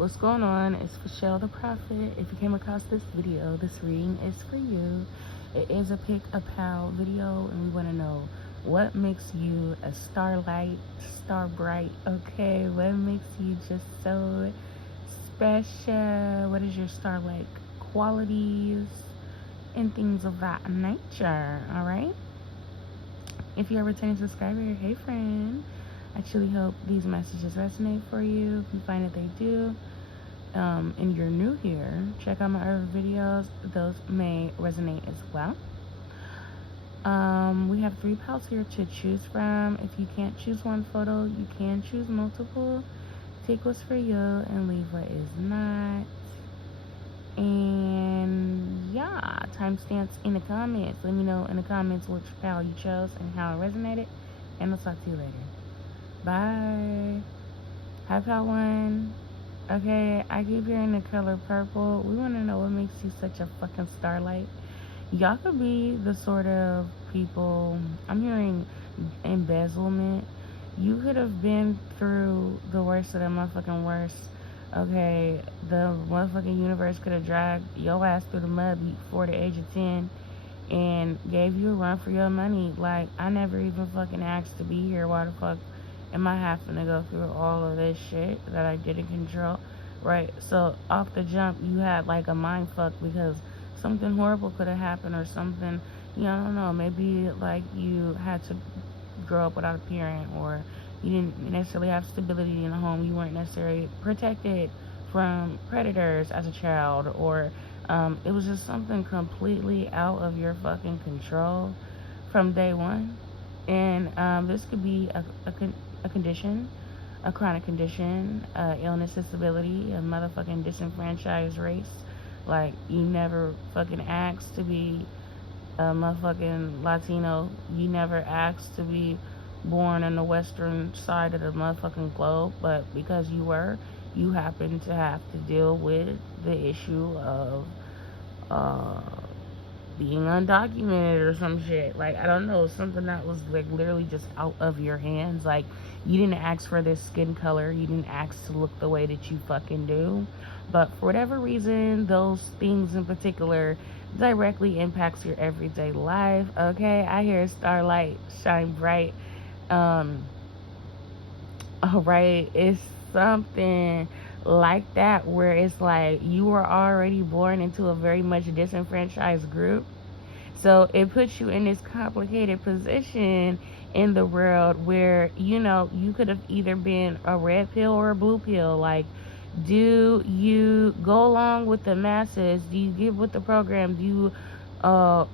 what's going on? It's Michelle the Prophet. If you came across this video, this reading is for you. It is a pick a pal video, and we want to know what makes you a starlight, star bright, okay? What makes you just so special? What is your starlight qualities and things of that nature, all right? If you're a returning subscriber, hey friend, I truly hope these messages resonate for you. If you find that they do, and you're new here, check out my other videos. Those may resonate as well. We have 3 pals here to choose from. If you can't choose one photo, you can choose multiple. Take what's for you and leave what is not. And yeah, timestamps in the comments. Let me know in the comments which pal you chose and how it resonated. And I'll talk to you later. Bye. Hi, pal 1. Okay, I keep hearing the color purple. We want to know what makes you such a fucking starlight. Y'all could be the sort of people, I'm hearing embezzlement. You could have been through the worst of the motherfucking worst. Okay, the motherfucking universe could have dragged your ass through the mud before the age of 10 and gave you a run for your money. Like, I never even fucking asked to be here. Why the fuck am I having to go through all of this shit that I didn't control? Right? So off the jump, you had like a mind fuck because something horrible could have happened, or something, I don't know, maybe like you had to grow up without a parent, or you didn't necessarily have stability in the home, you weren't necessarily protected from predators as a child, or it was just something completely out of your fucking control from day one. And this could be a condition, a chronic condition, illness, disability, a motherfucking disenfranchised race. Like, you never fucking asked to be a motherfucking Latino. You never asked to be born on the western side of the motherfucking globe, but because you were, you happen to have to deal with the issue of being undocumented or some shit. Like, I don't know, something that was like literally just out of your hands. Like, you didn't ask for this skin color, you didn't ask to look the way that you fucking do, but for whatever reason, those things in particular directly impacts your everyday life. Okay, I hear starlight, shine bright. All right, it's something like that, where it's like you were already born into a very much disenfranchised group, so it puts you in this complicated position in the world where you could have either been a red pill or a blue pill. Like, do you go along with the masses? Do you get with the program? Do you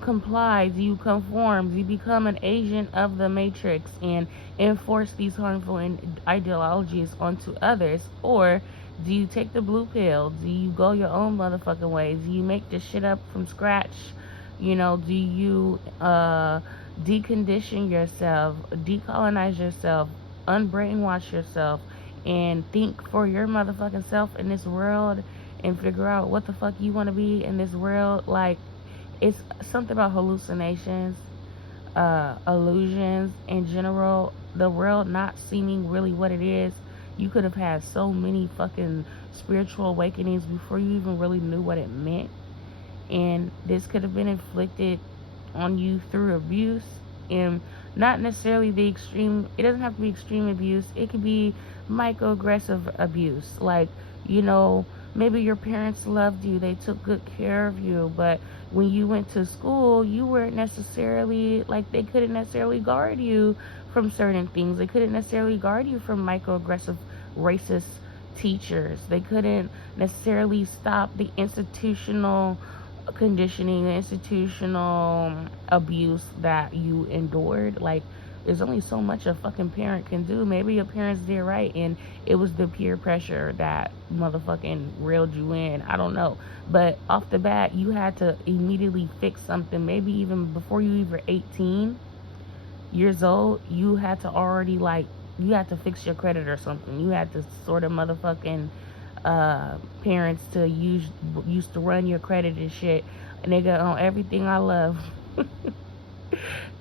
comply? Do you conform? Do you become an agent of the matrix and enforce these harmful ideologies onto others? Or do you take the blue pill? Do you go your own motherfucking way? Do you make this shit up from scratch? Do you decondition yourself, decolonize yourself, unbrainwash yourself, and think for your motherfucking self in this world and figure out what the fuck you want to be in this world? Like, it's something about hallucinations, illusions in general, the world not seeming really what it is. You could have had so many fucking spiritual awakenings before you even really knew what it meant. And this could have been inflicted on you through abuse, and not necessarily the extreme. It doesn't have to be extreme abuse. It could be microaggressive abuse. Like, maybe your parents loved you, they took good care of you, but when you went to school, you weren't necessarily, like, they couldn't necessarily guard you from certain things. They couldn't necessarily guard you from microaggressive racist teachers. They couldn't necessarily stop the institutional conditioning, the institutional abuse that you endured. Like, there's only so much a fucking parent can do. Maybe your parents did right and it was the peer pressure that motherfucking reeled you in. I don't know. But off the bat, you had to immediately fix something. Maybe even before you were 18 years old, you had to already, like, you had to fix your credit or something. You had to sort of motherfucking parents to used to run your credit and shit. Nigga, on everything I love.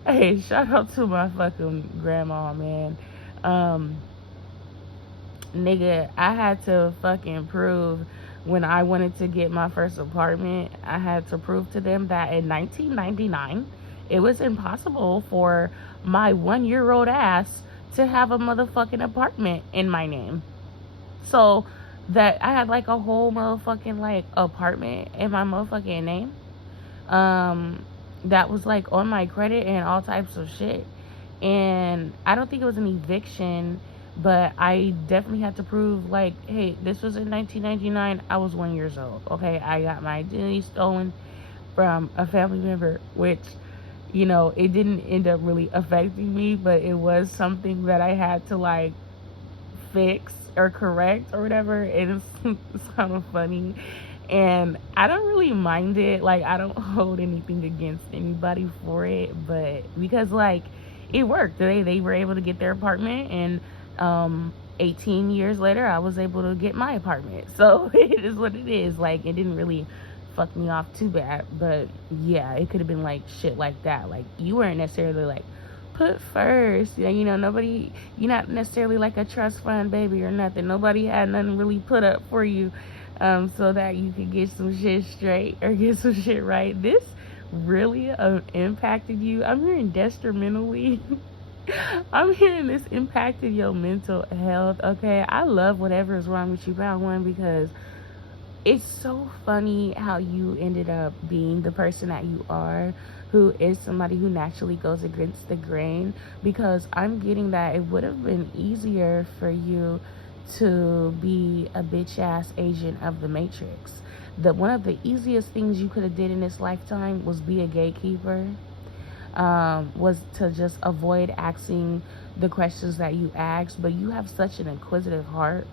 Hey, shout out to my fucking grandma, man. nigga, I had to fucking prove when I wanted to get my first apartment, I had to prove to them that in 1999, it was impossible for my 1 year old ass to have a motherfucking apartment in my name. So that I had like a whole motherfucking like apartment in my motherfucking name. That was like on my credit and all types of shit. And I don't think it was an eviction, but I definitely had to prove like, hey, this was in 1999. I was 1 year old. Okay, I got my identity stolen from a family member, which, you know, it didn't end up really affecting me, but it was something that I had to like fix or correct or whatever. And it's kind of funny, and I don't really mind it. Like, I don't hold anything against anybody for it, but because like it worked, they were able to get their apartment, and 18 years later I was able to get my apartment. So it is what it is. Like, it didn't really fuck me off too bad, but yeah, it could have been like shit like that. Like, you weren't necessarily like put first. Yeah, you know, nobody, you're not necessarily like a trust fund baby or nothing. Nobody had nothing really put up for you, so that you could get some shit straight or get some shit right. This really impacted you. I'm hearing detrimentally. I'm hearing this impacted your mental health. Okay, I love whatever is wrong with you, Bound One, because it's so funny how you ended up being the person that you are, who is somebody who naturally goes against the grain, because I'm getting that it would have been easier for you to be a bitch ass agent of the Matrix. That one of the easiest things you could have did in this lifetime was be a gatekeeper, was to just avoid asking the questions that you asked. But you have such an inquisitive heart,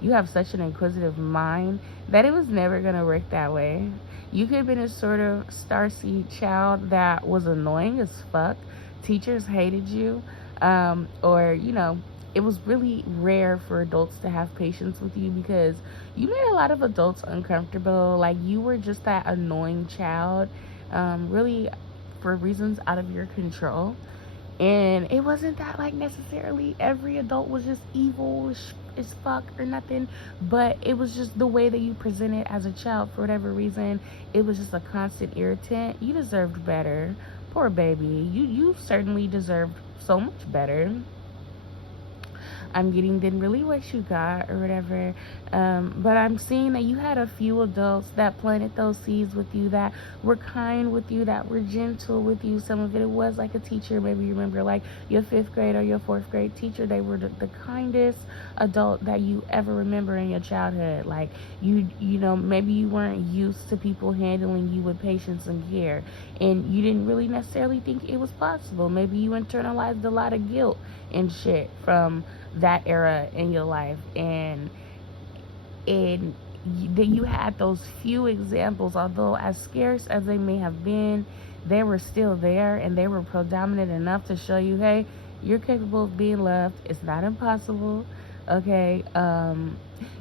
you have such an inquisitive mind, that it was never gonna work that way. You could have been a sort of starseed child that was annoying as fuck. Teachers hated you, or, you know, it was really rare for adults to have patience with you because you made a lot of adults uncomfortable. Like, you were just that annoying child, really for reasons out of your control. And it wasn't that like necessarily every adult was just evil as fuck or nothing, but it was just the way that you presented as a child. For whatever reason, it was just a constant irritant. You deserved better. Poor baby, you certainly deserved so much better. I'm getting than really what you got or whatever. But I'm seeing that you had a few adults that planted those seeds with you, that were kind with you, that were gentle with you. Some of it was like a teacher. Maybe you remember like your 5th grade or your 4th grade teacher. They were the kindest adult that you ever remember in your childhood. Like, you know, maybe you weren't used to people handling you with patience and care, and you didn't really necessarily think it was possible. Maybe you internalized a lot of guilt and shit from that era in your life, and then you had those few examples, although as scarce as they may have been, they were still there, and they were predominant enough to show you, hey, you're capable of being loved. It's not impossible. Okay,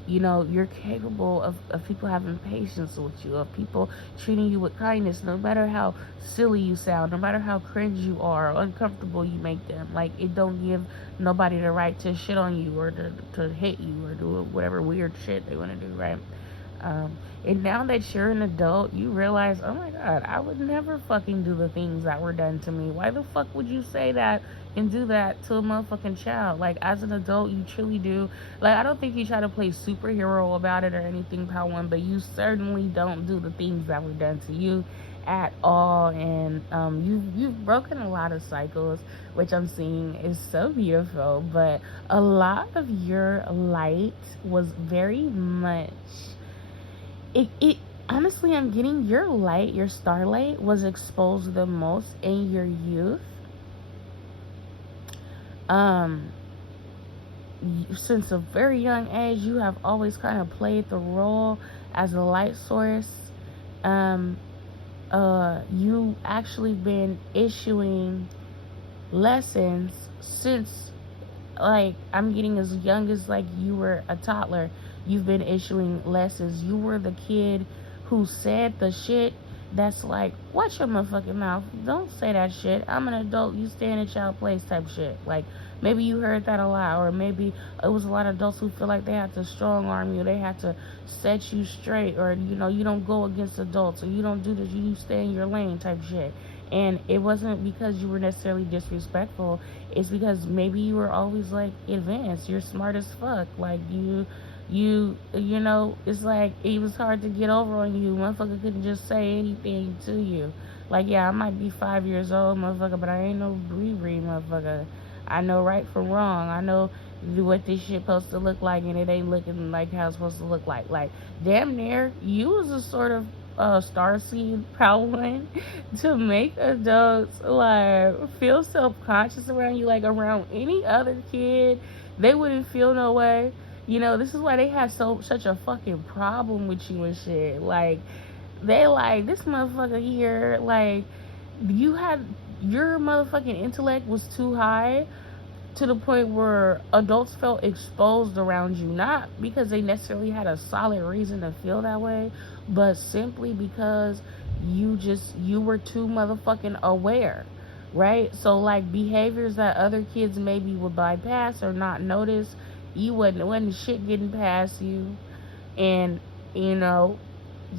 you know, you're capable of people having patience with you, of people treating you with kindness, no matter how silly you sound, no matter how cringe you are or uncomfortable you make them. Like, it don't give nobody the right to shit on you or to hit you or do whatever weird shit they want to do, right? And now that you're an adult, you realize, oh my god, I would never fucking do the things that were done to me. Why the fuck would you say that and do that to a motherfucking child? Like, as an adult, you truly do. Like, I don't think you try to play superhero about it or anything, Power One, but you certainly don't do the things that were done to you at all. And you've broken a lot of cycles, which I'm seeing is so beautiful. But a lot of your light was very much it honestly, I'm getting your light, your starlight was exposed the most in your youth. Since a very young age, you have always kind of played the role as a light source. You actually been issuing lessons since, like, I'm getting as young as like you were a toddler. You've been issuing lessons. You were the kid who said the shit that's like, watch your motherfucking mouth, don't say that shit, I'm an adult, you stay in a child place type shit. Like, Maybe you heard that a lot, or maybe it was a lot of adults who feel like they had to strong arm you, they had to set you straight, or you don't go against adults, or you don't do this, you stay in your lane type shit. And it wasn't because you were necessarily disrespectful. It's because maybe you were always like advanced. You're smart as fuck. Like it's like it was hard to get over on you. Motherfucker couldn't just say anything to you. Like, yeah, I might be 5 years old, motherfucker, but I ain't no Riri, motherfucker. I know right from wrong. I know what this shit supposed to look like, and it ain't looking like how it's supposed to look like. Like, damn near, you was a sort of starseed Palwan to make adults like feel self-conscious around you, like around any other kid they wouldn't feel no way. This is why they had such a fucking problem with you and shit. Like, they like, this motherfucker here, like, your motherfucking intellect was too high to the point where adults felt exposed around you, not because they necessarily had a solid reason to feel that way, but simply because you were too motherfucking aware, right? So like behaviors that other kids maybe would bypass or not notice, you wasn't shit getting past you. And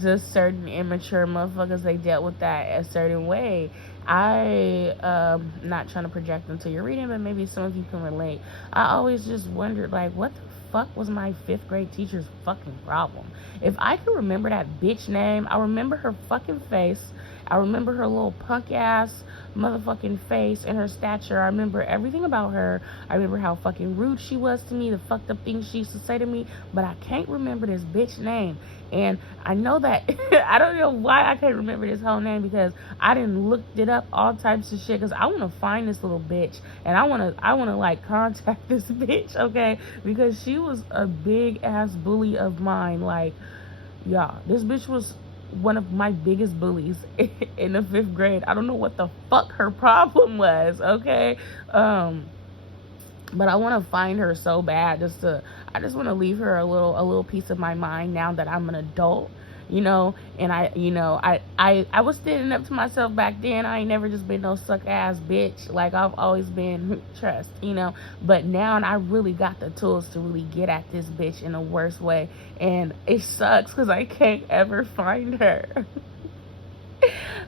just certain immature motherfuckers, they dealt with that a certain way. Not trying to project into your reading, but maybe some of you can relate. I always just wondered, like, what the fuck was my 5th grade teacher's fucking problem? If I could remember that bitch name, I remember her fucking face, I remember her little punk ass motherfucking face and her stature. I remember everything about her. I remember how fucking rude she was to me, the fucked up things she used to say to me, but I can't remember this bitch name. And I know that I don't know why I can't remember this whole name, because I didn't look it up, all types of shit, because I want to find this little bitch, and I want to like contact this bitch, okay, because she was a big ass bully of mine. Like, yeah, this bitch was one of my biggest bullies in the 5th grade. I don't know what the fuck her problem was, okay? But I want to find her so bad. I just want to leave her a little piece of my mind now that I'm an adult, and I was standing up to myself back then. I ain't never just been no suck ass bitch. Like, I've always been trust, but now I really got the tools to really get at this bitch in a worse way, and it sucks because I can't ever find her.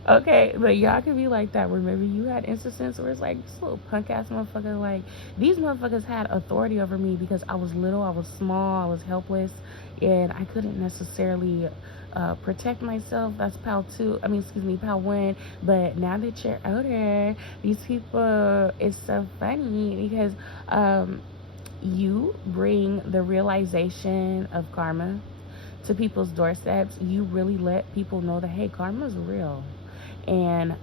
Okay, but y'all can be like that. Remember, you had instances where it's like, this little punk ass motherfucker, like, these motherfuckers had authority over me because I was little, I was small, I was helpless, and I couldn't necessarily protect myself. That's Pal 1. But now that you're older, these people, it's so funny because you bring the realization of karma to people's doorsteps. You really let people know that, hey, karma's real. And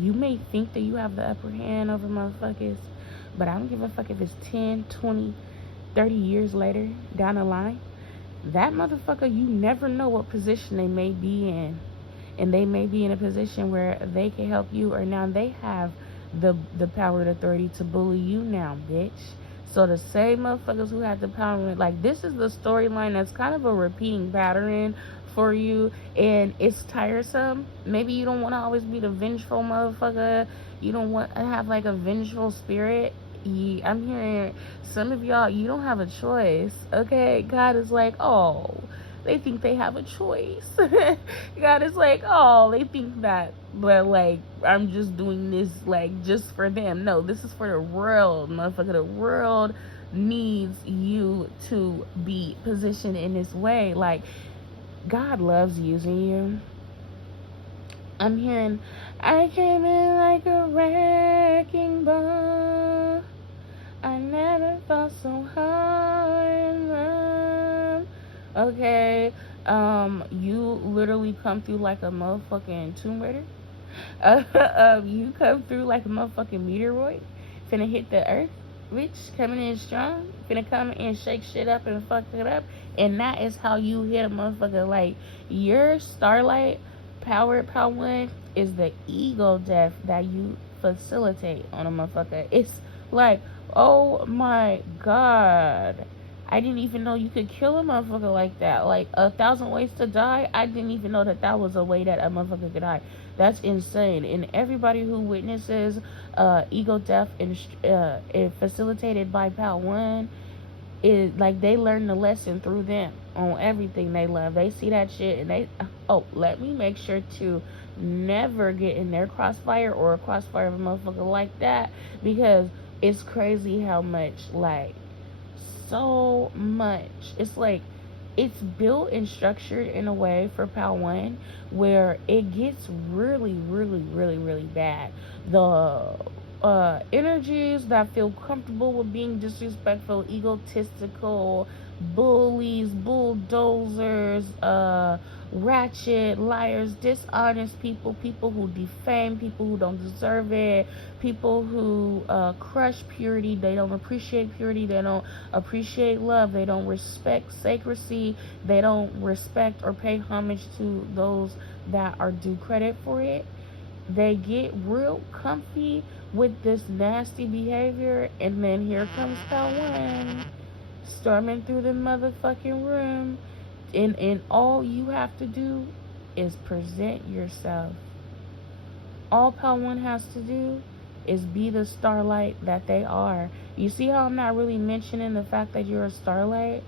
you may think that you have the upper hand over motherfuckers, but I don't give a fuck if it's 10, 20, 30 years later down the line. That motherfucker, you never know what position they may be in. And they may be in a position where they can help you, or now they have the power and authority to bully you now, bitch. So the same motherfuckers who had the power, like, this is the storyline that's kind of a repeating pattern for you, and it's tiresome. Maybe you don't want to always be the vengeful motherfucker. You don't want to have like a vengeful spirit. I'm hearing some of y'all, you don't have a choice, okay? God is like, oh, they think they have a choice. God is like, oh, they think that, but like, I'm just doing this like just for them. No, this is for the world, motherfucker. The world needs you to be positioned in this way. Like, God loves using you. I'm hearing, I came in like a wrecking ball. I never felt so high in love. Okay, you literally come through like a motherfucking Tomb Raider. You come through like a motherfucking meteoroid, finna hit the earth, bitch, coming in strong, finna come and shake shit up and fuck it up, and that is how you hit a motherfucker. Like, your Starlight power 1 is the ego death that you facilitate on a motherfucker. It's like, oh my god, I didn't even know you could kill a motherfucker like that. Like 1,000 ways to die. I didn't even know that was a way that a motherfucker could die. That's insane. And everybody who witnesses ego death and facilitated by Pal One, is like they learn the lesson through them on everything they love. They see that shit and they, oh, let me make sure to never get in their crossfire or a crossfire of a motherfucker like that, because it's crazy how much, like, so much. It's like it's built and structured in a way for Pal One where it gets really, really, really, really bad. The energies that feel comfortable with being disrespectful, egotistical, bullies, bulldozers, ratchet, liars, dishonest people, people who defame, people who don't deserve it, people who crush purity. They don't appreciate purity. They don't appreciate love. They don't respect sacredcy. They don't respect or pay homage to those that are due credit for it. They get real comfy with this nasty behavior, and then here comes Pal One storming through the motherfucking room, and all you have to do is present yourself. All Pal One has to do is be the starlight that they are. You see how I'm not really mentioning the fact that you're a starlight?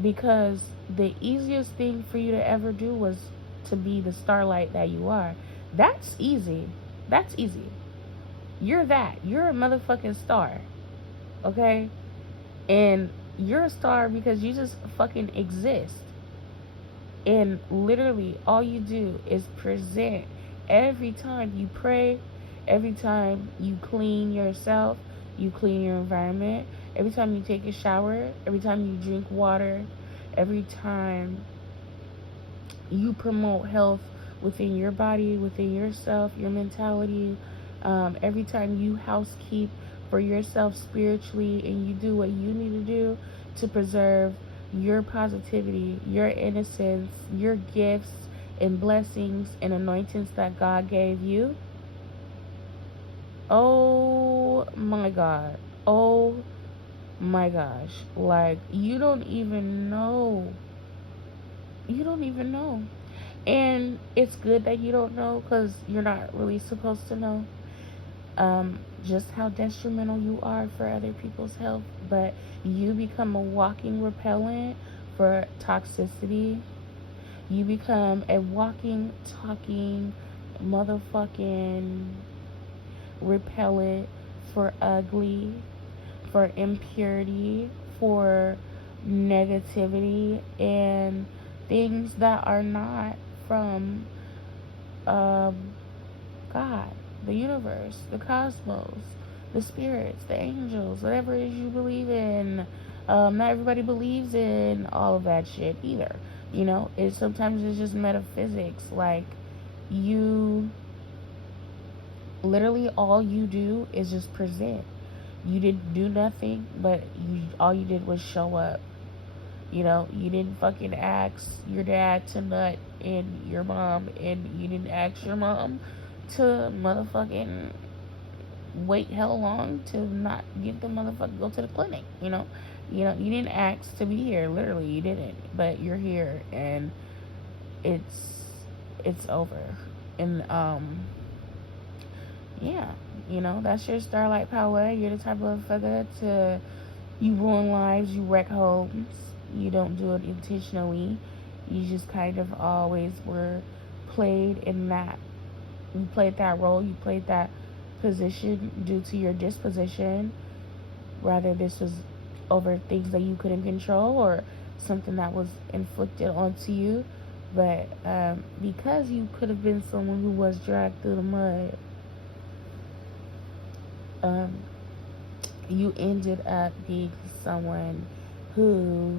Because the easiest thing for you to ever do was to be the starlight that you are. That's easy. That's easy. You're that. You're a motherfucking star. Okay? And you're a star because you just fucking exist. And literally all you do is present. Every time you pray, every time you clean yourself, you clean your environment, every time you take a shower, every time you drink water, every time you promote health within your body, within yourself, your mentality, every time you housekeep for yourself spiritually, and you do what you need to do to preserve your positivity, your innocence, your gifts and blessings and anointings that God gave you. Oh my God. Oh my gosh. Like, you don't even know. You don't even know. And it's good that you don't know, because you're not really supposed to know just how detrimental you are for other people's health. But you become a walking repellent for toxicity. You become a walking, talking, motherfucking repellent for ugly, for impurity, for negativity, and things that are not from God, the universe, the cosmos, the spirits, the angels, whatever it is you believe in. Not everybody believes in all of that shit either. You know, sometimes it's just metaphysics. Like, you literally, all you do is just present. You didn't do nothing, but all you did was show up. You know, you didn't fucking ask your dad to nut and your mom, and you didn't ask your mom to motherfucking wait hell long to not get the motherfucker go to the clinic. You know, you didn't ask to be here. Literally, you didn't. But you're here, and it's over. And yeah, you know, that's your starlight power. You're the type of motherfucker to, you ruin lives, you wreck homes. You don't do it intentionally. You just kind of always were played in that. You played that role. You played that position due to your disposition. Rather, this was over things that you couldn't control or something that was inflicted onto you. But because you could have been someone who was dragged through the mud, you ended up being someone who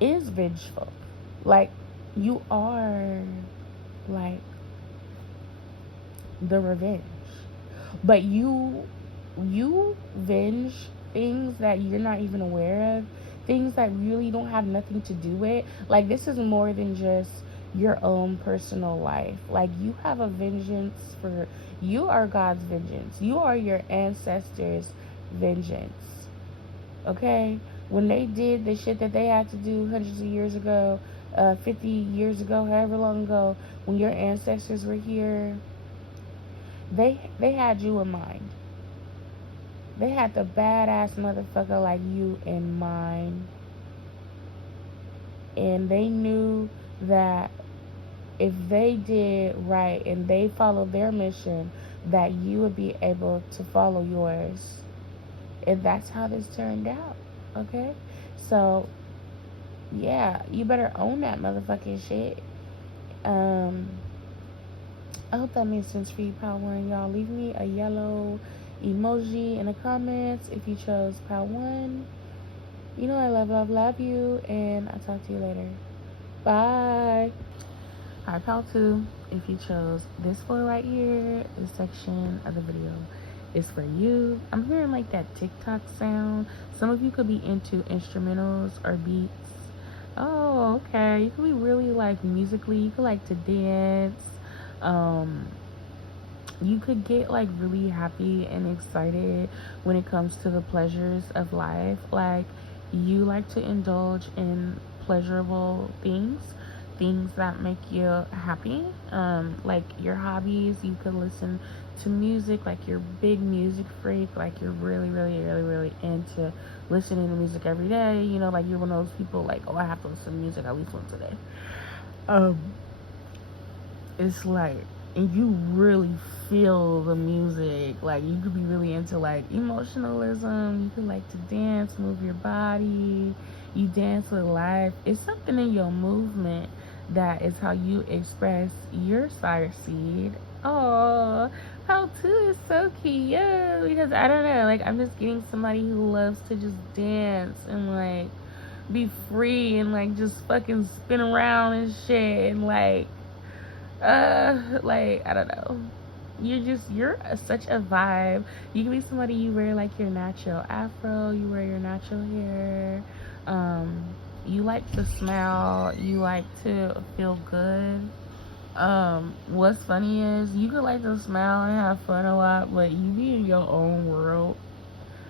is vengeful. Like, you are like the revenge, but you venge things that you're not even aware of, things that really don't have nothing to do with. Like, this is more than just your own personal life. Like, you have a vengeance for, you are God's vengeance. You are your ancestors' vengeance. Okay? When they did the shit that they had to do hundreds of years ago, 50 years ago, however long ago, when your ancestors were here, they had you in mind. They had the badass motherfucker like you in mind. And they knew that if they did right and they followed their mission, that you would be able to follow yours. And that's how this turned out. Okay? So, yeah, you better own that motherfucking shit. I hope that made sense for you, Power One. Y'all leave me a yellow emoji in the comments if you chose Power One. You know I love you, and I'll talk to you later. Bye. Alright, Power Two. If you chose this floor right here, this section of the video is for you. I'm hearing like that TikTok sound. Some of you could be into instrumentals or beats. Oh, okay. You could be really like musically. You could like to dance. You could get like really happy and excited when it comes to the pleasures of life. Like, you like to indulge in pleasurable things that make you happy. Like your hobbies, you could listen to music, like you're a big music freak, like you're really into listening to music every day. You know, like you're one of those people like, oh, I have to listen to music at least once a day. It's like, and you really feel the music. Like, you could be really into like emotionalism. You could like to dance, move your body. You dance with life. It's something in your movement that is how you express your sire seed. Oh, how too is so cute, because I don't know, like I'm just getting somebody who loves to just dance and like be free and like just fucking spin around and shit and like I don't know. You're such a vibe. You can be somebody, you wear like your natural afro, you wear your natural hair. You like to smile, you like to feel good. What's funny is you could like to smile and have fun a lot, but you be in your own world.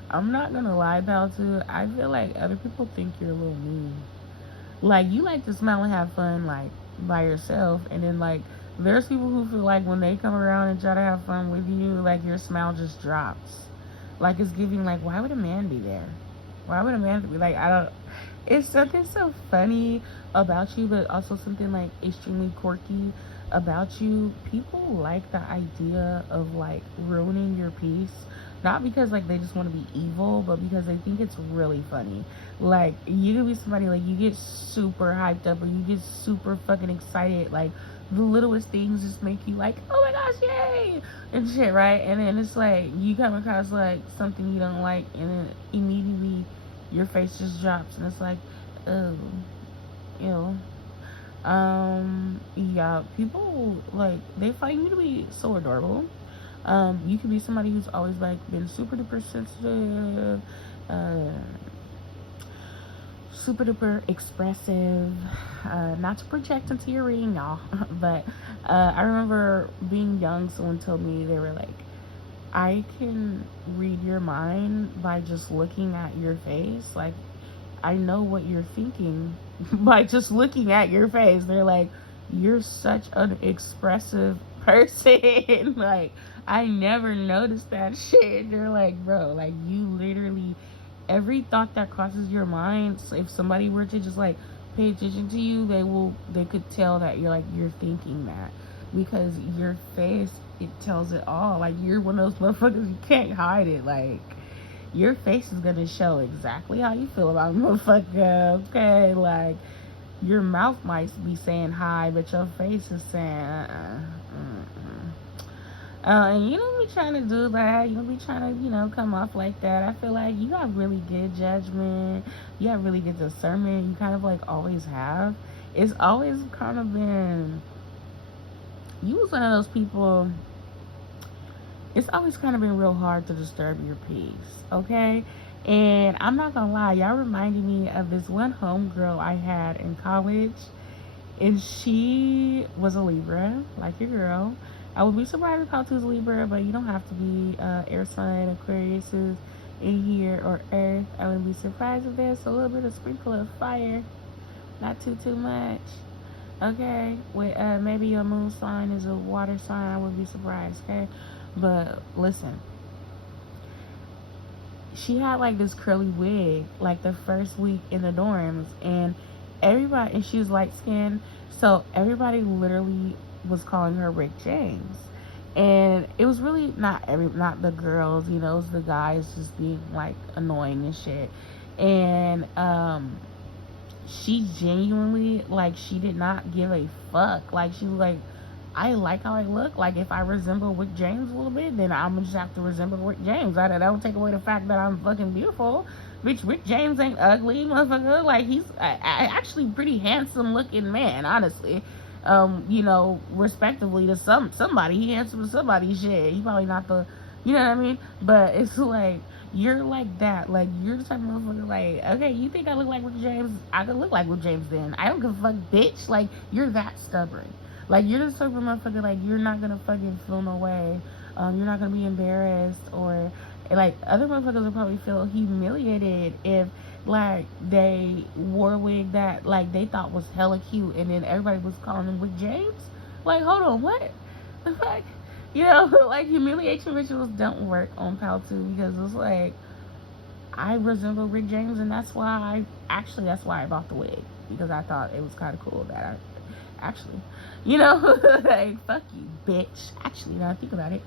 I'm not gonna lie about it. I feel like other people think you're a little mean. Like, you like to smile and have fun like by yourself, and then like there's people who feel like when they come around and try to have fun with you, like your smile just drops. Like, it's giving like, why would a man be there? Why would a man be like, I don't, it's something so funny about you, but also something like extremely quirky about you. People like the idea of like ruining your peace, not because like they just want to be evil, but because they think it's really funny. Like, you could be somebody like you get super hyped up or you get super fucking excited, like the littlest things just make you like, oh my gosh, yay, and shit, right? And then it's like you come across like something you don't like, and then immediately your face just drops, and it's like, oh, ew. Yeah, people like, they find you to be so adorable. You could be somebody who's always like been super duper sensitive, super duper expressive, not to project into your reading, y'all, but I remember being young, someone told me, they were like, I can read your mind by just looking at your face. Like, I know what you're thinking by just looking at your face. They're like, you're such an expressive person. Like, I never noticed that shit. They're like, bro, like, you literally, every thought that crosses your mind, so if somebody were to just like pay attention to you, they could tell that you're thinking that, because your face, it tells it all. Like, you're one of those motherfuckers, you can't hide it. Like, your face is gonna show exactly how you feel about a motherfucker, okay? Like, your mouth might be saying hi, but your face is saying and you don't be trying to do that. You don't be trying to, come off like that. I feel like you got really good judgment. You got really good discernment. You kind of like always have. It's always kind of been, you was one of those people, it's always kind of been real hard to disturb your peace, okay? And I'm not gonna lie, y'all reminded me of this one homegirl I had in college, and she was a Libra, like your girl. I would be surprised if How was Libra, but you don't have to be. Air sign, Aquarius, in here, or earth. I wouldn't be surprised if there's a little bit of sprinkle of fire. Not too much. Okay, with maybe your moon sign is a water sign, I wouldn't be surprised. Okay, but listen, she had like this curly wig like the first week in the dorms, and everybody, and she was light skinned, so everybody literally was calling her Rick James. And it was really not the girls, you know, it was the guys just being like annoying and shit. And she genuinely, like, she did not give a fuck. Like, she was like, I like how I look. Like, if I resemble Rick James a little bit, then I'm gonna just have to resemble Rick James. That don't take away the fact that I'm fucking beautiful. Bitch, Rick James ain't ugly, motherfucker. Like, he's actually pretty handsome looking man, honestly. You know, respectively to somebody. He handsome to somebody, shit. He probably not the, you know what I mean? But it's like, you're like that. Like, you're the type of motherfucker, like, okay, you think I look like Rick James? I could look like Rick James then. I don't give a fuck, bitch. Like, you're that stubborn. Like, you're the type of motherfucker, like, you're not gonna fucking feel no way. You're not gonna be embarrassed, or, like, other motherfuckers will probably feel humiliated if, like, they wore a wig that, like, they thought was hella cute, and then everybody was calling him Rick James. Like, hold on, what the fuck? You know, like, humiliation rituals don't work on Paltu, because it's like, I resemble Rick James, and that's why I bought the wig, because I thought it was kind of cool that I actually, you know, like, fuck you, bitch. Actually, now I think about it,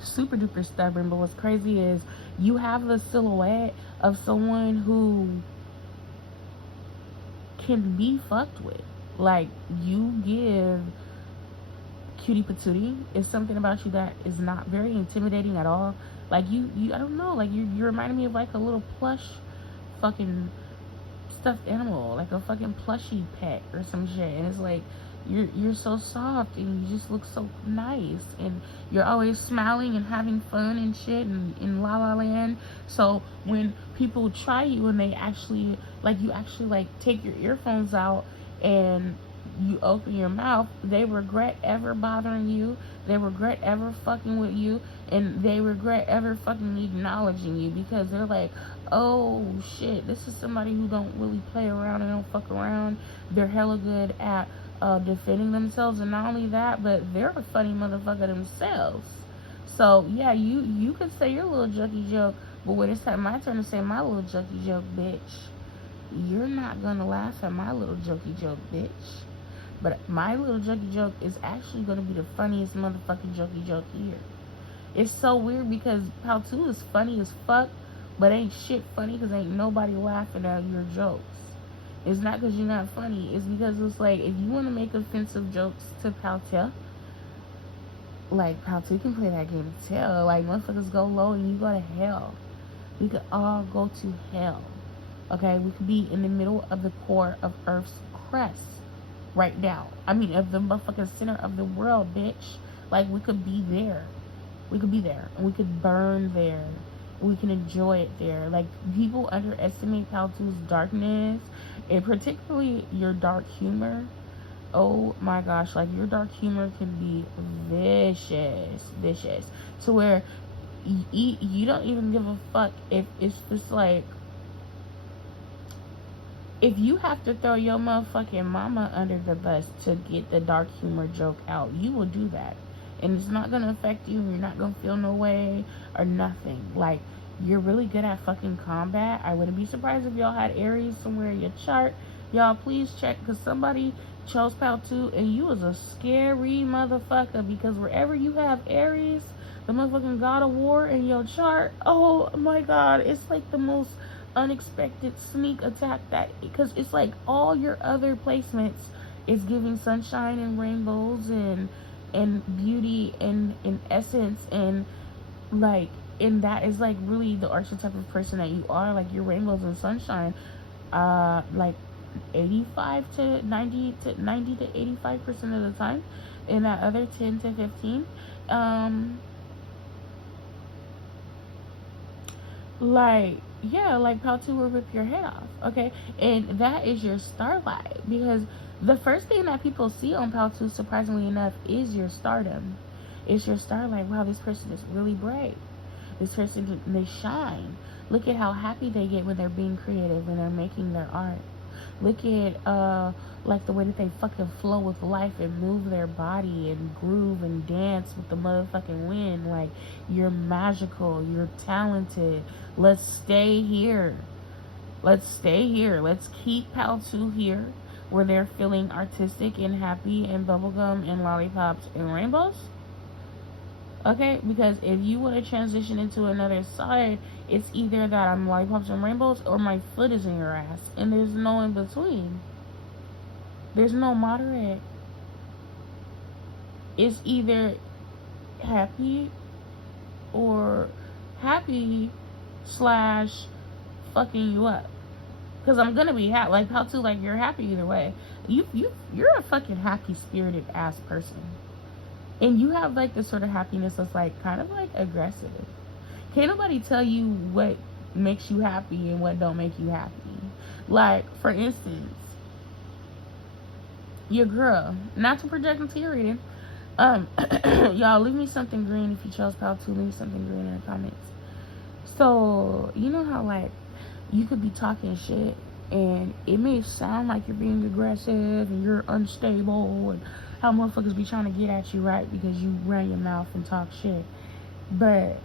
super duper stubborn. But what's crazy is you have the silhouette of someone who can be fucked with. Like, you give cutie patootie. Is something about you that is not very intimidating at all. Like, you I don't know, like, you reminded me of like a little plush fucking stuffed animal, like a fucking plushie pet or some shit. And it's like, you're so soft, and you just look so nice, and you're always smiling and having fun and shit, and in La La Land. So when people try you, and they actually, like, you actually like take your earphones out and you open your mouth, they regret ever bothering you, they regret ever fucking with you, and they regret ever fucking acknowledging you, because they're like, oh shit, this is somebody who don't really play around and don't fuck around. They're hella good at defending themselves, and not only that, but they're a funny motherfucker themselves. So yeah, you could say your little jokey joke, but when it's my turn to say my little jokey joke, bitch, you're not gonna laugh at my little jokey joke, bitch. But my little jokey joke is actually gonna be the funniest motherfucking jokey joke here. It's so weird, because Paltu is funny as fuck, but ain't shit funny, because ain't nobody laughing at your jokes. It's not because you're not funny. It's because it's like, if you want to make offensive jokes to Paltu, like, Paltu can play that game too. Like, motherfuckers go low and you go to hell. We could all go to hell. Okay? We could be in the middle of the core of Earth's crust right now. I mean, of the motherfucking center of the world, bitch. Like, we could be there. We could be there. And we could burn there. We can enjoy it there. Like, people underestimate Paltu's darkness, and particularly your dark humor. Oh my gosh, like, your dark humor can be vicious, to where you don't even give a fuck if it's just like, if you have to throw your motherfucking mama under the bus to get the dark humor joke out, you will do that, and it's not gonna affect you. You're not gonna feel no way or nothing. Like, you're really good at fucking combat. I wouldn't be surprised if y'all had Aries somewhere in your chart. Y'all please check, because somebody chose Paltu, and you was a scary motherfucker, because wherever you have Aries, the motherfucking god of war, in your chart, oh my god, it's like the most unexpected sneak attack, that, because it's like all your other placements is giving sunshine and rainbows and beauty and essence, and like, and that is like really the archetype of person that you are. Like, your rainbows and sunshine, like 85 to 90 to 85% of the time, and that other 10 to 15, like, yeah, like, Paltu will rip your head off, okay? And that is your starlight, because the first thing that people see on Paltu, surprisingly enough, is your stardom. It's your starlight. Wow, this person is really bright. This person, they shine. Look at how happy they get when they're being creative, when they're making their art. Look at like the way that they fucking flow with life and move their body and groove and dance with the motherfucking wind. Like, you're magical, you're talented. Let's stay here. Let's stay here. Let's keep Pal 2 here, where they're feeling artistic and happy and bubblegum and lollipops and rainbows. Okay, because if you want to transition into another side, it's either that I'm lollipops and rainbows or my foot is in your ass. And there's no in between. There's no moderate. It's either happy or happy slash fucking you up. Because I'm going to be happy. Like, how to, like, you're happy either way. You're a fucking happy spirited ass person. And you have, like, this sort of happiness that's, like, kind of, like, aggressive. Can't nobody tell you what makes you happy and what don't make you happy. Like, for instance, your girl, not to project into your reading, y'all, leave me something green if you chose Pal 2. Leave me something green in the comments. So, you know how, like, you could be talking shit, and it may sound like you're being aggressive and you're unstable, and how motherfuckers be trying to get at you, right? Because you run your mouth and talk shit. But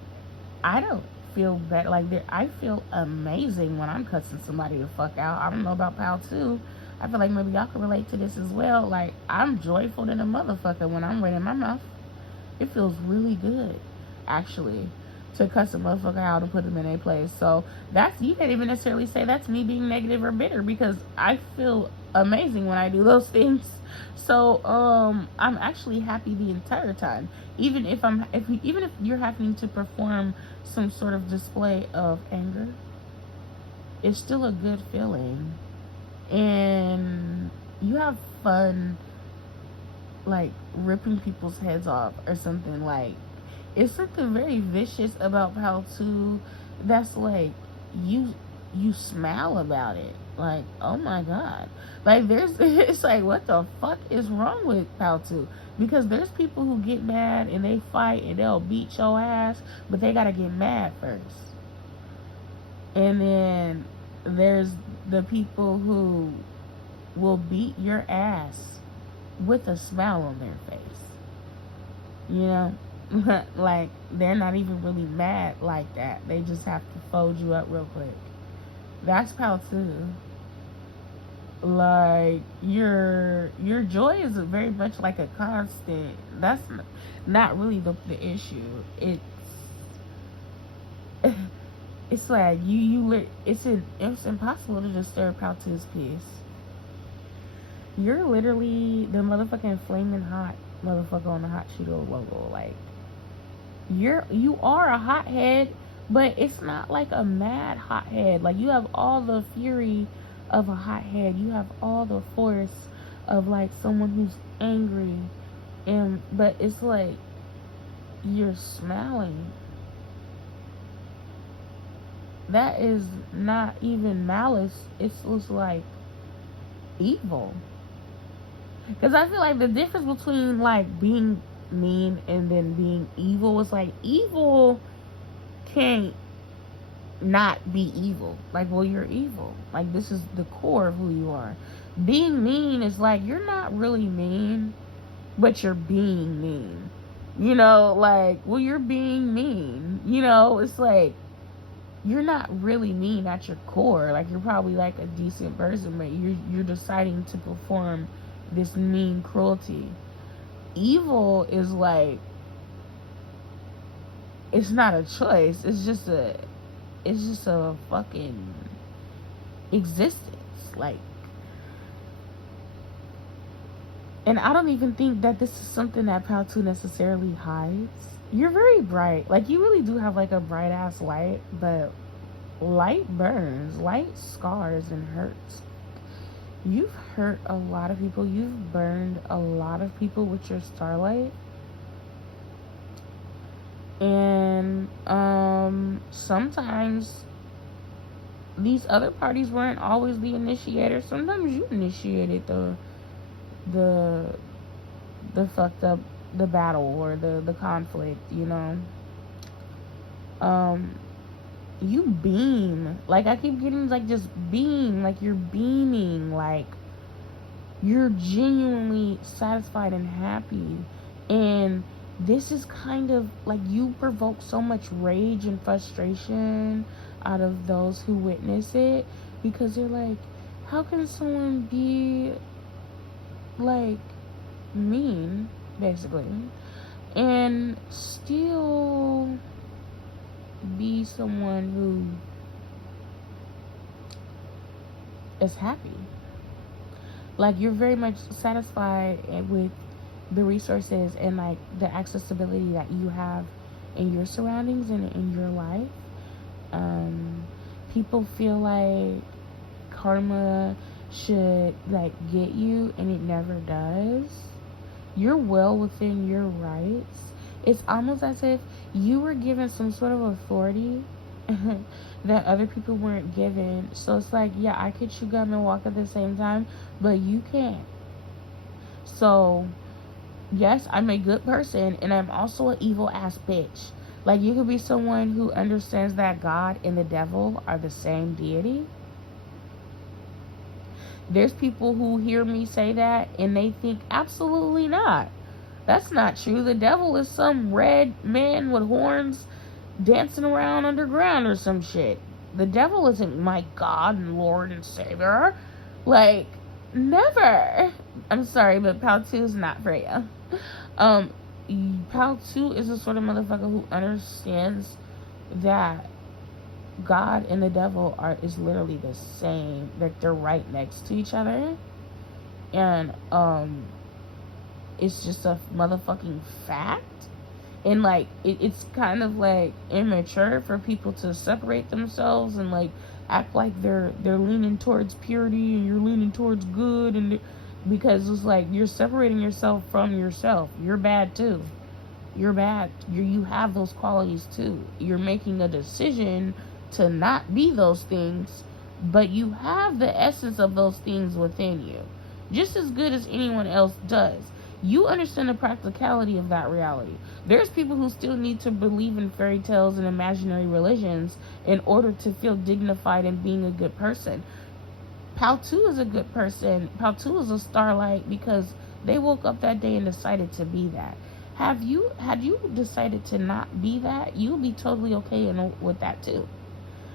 I don't feel bad. Like, I feel amazing when I'm cussing somebody the fuck out. I don't know about Pal 2. I feel like maybe y'all can relate to this as well. Like, I'm joyful than a motherfucker when I'm running my mouth. It feels really good, actually, to cuss a motherfucker out and put them in a place. So that's, you can't even necessarily say that's me being negative or bitter, because I feel amazing when I do those things. So I'm actually happy the entire time, even if you're having to perform some sort of display of anger. It's still a good feeling, and you have fun, like, ripping people's heads off or something. Like, it's something very vicious about Pal 2 that's like, you smile about it. Like, oh my god. Like, it's like, what the fuck is wrong with Pal 2? Because there's people who get mad and they fight and they'll beat your ass, but they gotta get mad first. And then there's the people who will beat your ass with a smile on their face. You know? Like, they're not even really mad like that. They just have to fold you up real quick. That's Pal 2. Like, your joy is very much like a constant. That's not really the issue. It's like it's impossible to disturb Pal 2's peace. You're literally the motherfucking flaming hot motherfucker on the Hot Cheeto logo. Like, you are a hothead, but it's not like a mad hothead. Like, you have all the fury of a hothead. You have all the force of, like, someone who's angry, but it's like you're smiling. That is not even malice. It's just like evil. Because I feel like the difference between, like, being mean and then being evil is, like, evil can't not be evil. Like, well, you're evil. Like, this is the core of who you are. Being mean is like, you're not really mean, but you're being mean. You know, like, well, you're being mean. You know, it's like, you're not really mean at your core. Like, you're probably, like, a decent person, but you're deciding to perform this mean cruelty. Evil is like, it's not a choice. It's just a fucking existence. Like, and I don't even think that this is something that Pal 2 necessarily hides. You're very bright. Like, you really do have, like, a bright ass light, but light burns. Light scars and hurts. You've hurt a lot of people. You've burned a lot of people with your Starlight. And sometimes these other parties weren't always the initiator. Sometimes you initiated the fucked up, the battle or the conflict, you know. You beam. Like, I keep getting, like, just beam. Like, you're beaming. Like, you're genuinely satisfied and happy. And this is kind of, like, you provoke so much rage and frustration out of those who witness it. Because they're like, how can someone be, like, mean, basically, and still be someone who is happy? Like, you're very much satisfied with the resources and, like, the accessibility that you have in your surroundings and in your life. People feel like karma should, like, get you, and it never does. You're well within your rights. It's almost as if you were given some sort of authority that other people weren't given. So it's like, yeah, I could chew gum and walk at the same time, but you can't. So yes, I'm a good person, and I'm also an evil ass bitch. Like, you could be someone who understands that God and the devil are the same deity. There's people who hear me say that and they think absolutely not. That's not true. The devil is some red man with horns dancing around underground or some shit. The devil isn't my God and Lord and Savior. Like, never. I'm sorry, but Pal 2 is not for you. Pal 2 is the sort of motherfucker who understands that God and the devil is literally the same. Like, they're right next to each other. And it's just a motherfucking fact. And, like, it's kind of, like, immature for people to separate themselves and, like, act like they're leaning towards purity and you're leaning towards good, and because it's like you're separating yourself from yourself. You're bad too. You're bad. You have those qualities too. You're making a decision to not be those things, but you have the essence of those things within you, just as good as anyone else does. You understand the practicality of that reality. There's people who still need to believe in fairy tales and imaginary religions in order to feel dignified in being a good person. Pal 2 is a good person. Pal 2 is a starlight because they woke up that day and decided to be that. Had you decided to not be that, you'll be totally okay with that too.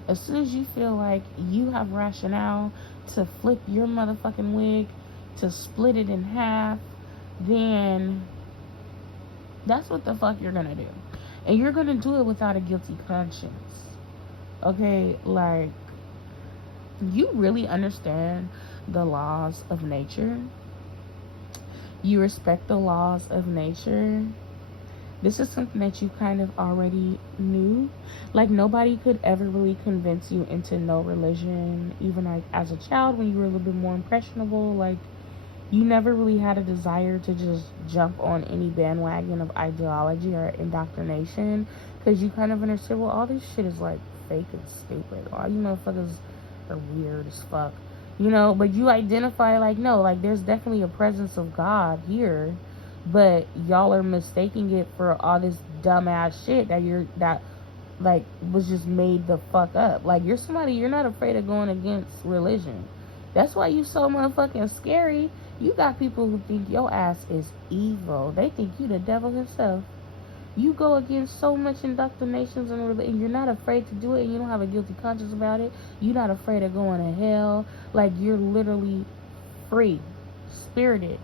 As soon as you feel like you have rationale to flip your motherfucking wig, to split it in half, then that's what the fuck you're gonna do. And you're gonna do it without a guilty conscience. Okay, like, you really understand the laws of nature. You respect the laws of nature. This is something that you kind of already knew. Like, nobody could ever really convince you into no religion. Even, like, as a child, when you were a little bit more impressionable, like, you never really had a desire to just jump on any bandwagon of ideology or indoctrination, because you kind of understood, well, all this shit is, like, fake and stupid. All you motherfuckers are weird as fuck, you know. But you identify, like, no, like, there's definitely a presence of God here, but y'all are mistaking it for all this dumbass shit that like was just made the fuck up. Like, you're not afraid of going against religion. That's why you so motherfucking scary. You got people who think your ass is evil. They think you the devil himself. You go against so much indoctrinations and you're not afraid to do it, and you don't have a guilty conscience about it. You're not afraid of going to hell. Like, you're literally free, spirited.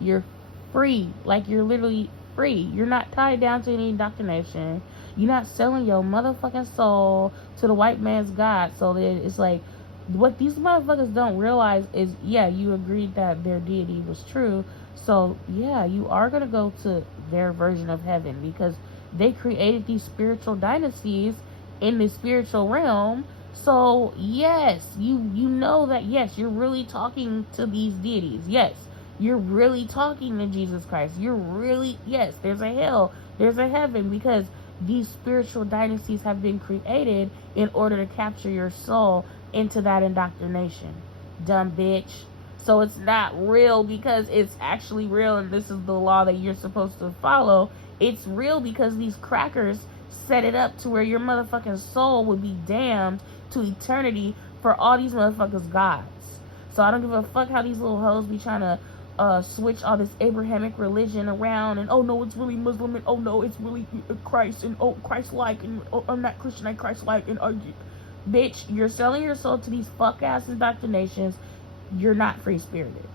You're free. Like, you're literally free. You're not tied down to any indoctrination. You're not selling your motherfucking soul to the white man's God. So that it's like, what these motherfuckers don't realize is, yeah, you agreed that their deity was true. So, yeah, you are going to go to their version of heaven because they created these spiritual dynasties in the spiritual realm. So, yes, you know that, yes, you're really talking to these deities. Yes, you're really talking to Jesus Christ. You're really, yes, there's a hell, there's a heaven, because these spiritual dynasties have been created in order to capture your soul into that indoctrination. Dumb bitch. So it's not real because it's actually real, and this is the law that you're supposed to follow. It's real because these crackers set it up to where your motherfucking soul would be damned to eternity for all these motherfuckers gods. So I don't give a fuck how these little hoes be trying to switch all this Abrahamic religion around, and oh no, it's really Muslim, and oh no, it's really Christ, and oh, Christ-like, and oh, I'm not Christian, I'm Christ-like, and bitch, you're selling your soul to these fuck-ass indoctrinations. You're not free-spirited.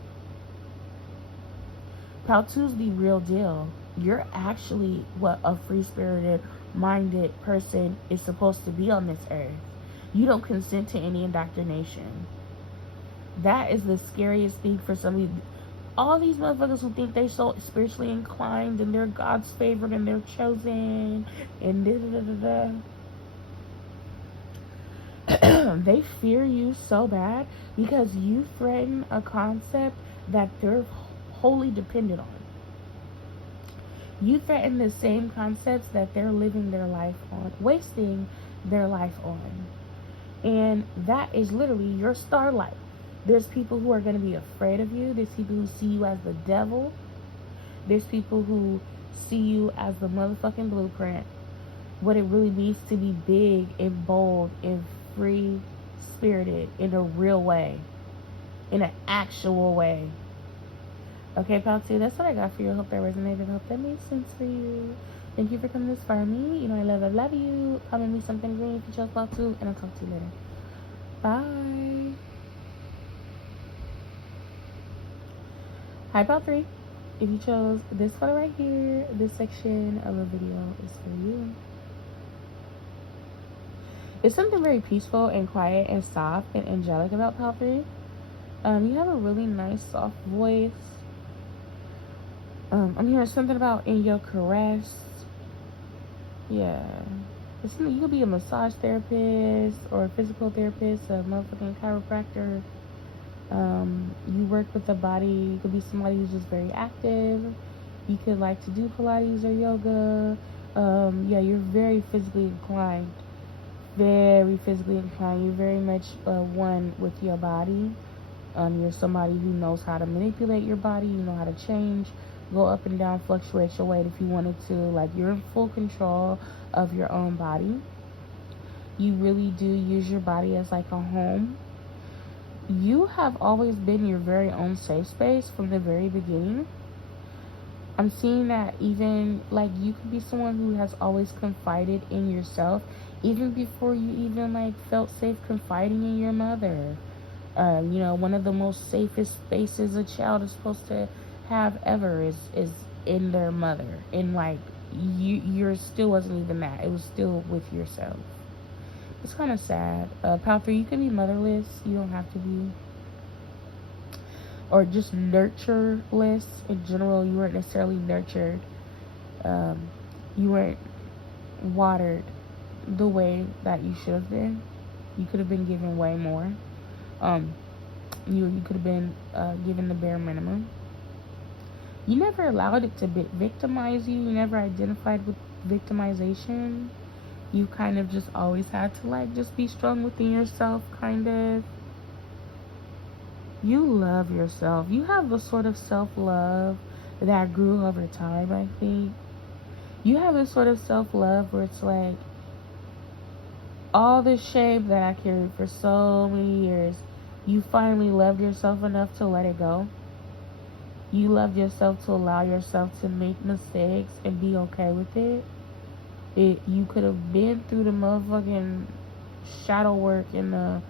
Paltu's the real deal. You're actually what a free-spirited, minded person is supposed to be on this earth. You don't consent to any indoctrination. That is the scariest thing for somebody. All these motherfuckers who think they're so spiritually inclined and they're God's favorite and they're chosen and they fear you so bad because you threaten a concept that they're wholly dependent on. You threaten the same concepts that they're living their life on, wasting their life on. And that is literally your starlight. There's people who are going to be afraid of you. There's people who see you as the devil. There's people who see you as the motherfucking blueprint. What it really means to be big and bold and free-spirited in a real way. In an actual way. Okay, Pal 2, that's what I got for you. I hope that resonated. I hope that made sense for you. Thank you for coming this far with me. You know I love you. Comment me something green if you chose Pal 2, and I'll talk to you later. Bye. Hi, Pal 3. If you chose this photo right here, this section of a video is for you. There's something very peaceful and quiet and soft and angelic about Pal 3. You have a really nice, soft voice. I'm hearing something about in your caress. Yeah. You could be a massage therapist or a physical therapist, a motherfucking chiropractor. You work with the body. You could be somebody who's just very active. You could like to do Pilates or yoga. Yeah, you're very physically inclined. Very physically inclined. You're very much one with your body. You're somebody who knows how to manipulate your body. You know how to change, go up and down, fluctuate your weight if you wanted to. Like, you're in full control of your own body. You really do use your body as like a home. You have always been your very own safe space from the very beginning. I'm seeing that even, like, you could be someone who has always confided in yourself, even before you even, like, felt safe confiding in your mother. You know, one of the most safest spaces a child is supposed to have ever is in their mother. And, like, you're still wasn't even that. It was still with yourself. It's kind of sad. Pal 3, you can be motherless. You don't have to be. Or just nurtureless in general. You weren't necessarily nurtured. You weren't watered the way that you should have been. You could have been given way more. You could have been given the bare minimum. You never allowed it to victimize you. You never identified with victimization. You kind of just always had to, like, just be strong within yourself, kind of. You love yourself. You have a sort of self-love that grew over time, I think. You have a sort of self-love where it's like, all the shame that I carried for so many years, you finally loved yourself enough to let it go. You loved yourself to allow yourself to make mistakes and be okay with it. You could have been through the motherfucking shadow work and